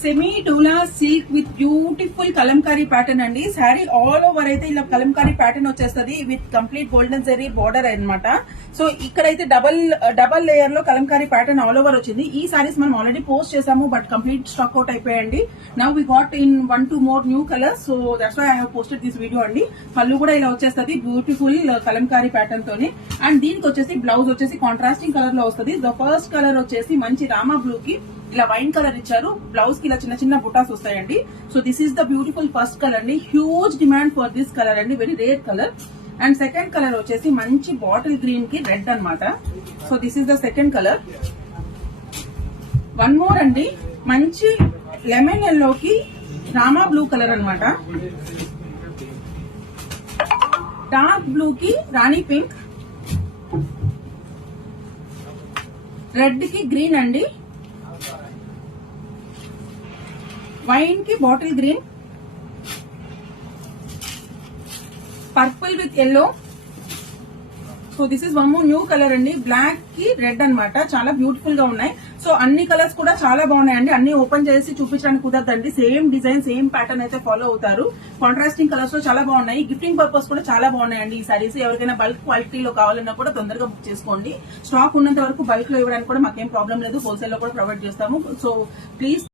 Semi Dola silk with beautiful Kalamkari pattern అండి. Sari all over అయితే ఇలా కలంకారీ ప్యాటర్న్ వచ్చేస్తుంది with complete golden zari border అన్నమాట. సో ఇక్కడైతే డబల్ లేయర్ లో కలంకారీ ప్యాటర్న్ ఆల్ ఓవర్ వచ్చింది. ఈ సారీస్ మనం ఆల్రెడీ పోస్ట్ చేసాము, బట్ కంప్లీట్ స్టాక్ అవుట్ అయిపోయాయండి. Now we got in 1-2 more new colours. So that's why I have posted this video అండి. పళ్ళు కూడా ఇలా వచ్చేస్తుంది బ్యూటిఫుల్ కలంకారీ ప్యాటర్న్ తోని. అండ్ దీనికి వచ్చేసి బ్లౌజ్ వచ్చేసి కాంట్రాస్టింగ్ కలర్ లో వస్తుంది. ద ఫస్ట్ కలర్ వచ్చేసి మంచి రామా బ్లూ కి ఇలా వైన్ కలర్ ఇచ్చారు. బ్లౌజ్ కి ఇలా చిన్న చిన్న బుటాస్ వస్తాయండి. So this is the beautiful first colour అండి. Huge demand for this colour అండి, very rare colour. And second colour వచ్చేసి మంచి బాటిల్ గ్రీన్ కి రెడ్ అన్నమాట. So this is the second colour. One more అండి, మంచి లెమన్ ఎల్లో కి రామా బ్లూ కలర్ అన్నమాట. డార్క్ బ్లూ కి రాణి పింక్, రెడ్ కి గ్రీన్ అండి, వైన్ కి bottle green, purple with yellow. So this is one more new colour అండి, బ్లాక్ కి రెడ్ అన్నమాట. చాలా బ్యూటిఫుల్ గా ఉన్నాయి. సో అన్ని కలర్స్ కూడా చాలా బాగున్నాయండి. అన్ని ఓపెన్ చేసి చూపించడానికి కుదరదండి. సేమ్ డిజైన్ సేమ్ ప్యాటర్న్ అయితే ఫాలో అవుతారు. కాంట్రాస్టింగ్ కలర్స్ లో చాలా బాగున్నాయి. గిఫ్టింగ్ పర్పస్ కూడా చాలా బాగున్నాయండి ఈ సారీస్. ఎవరికైనా బల్క్ క్వాలిటీలో కావాలన్నా కూడా తొందరగా బుక్ చేసుకోండి. స్టాక్ ఉన్నంత వరకు బల్క్ లో ఇవ్వడానికి కూడా మాకేం ప్రాబ్లం లేదు. హోల్సేల్ లో కూడా ప్రొవైడ్ చేస్తాము. So please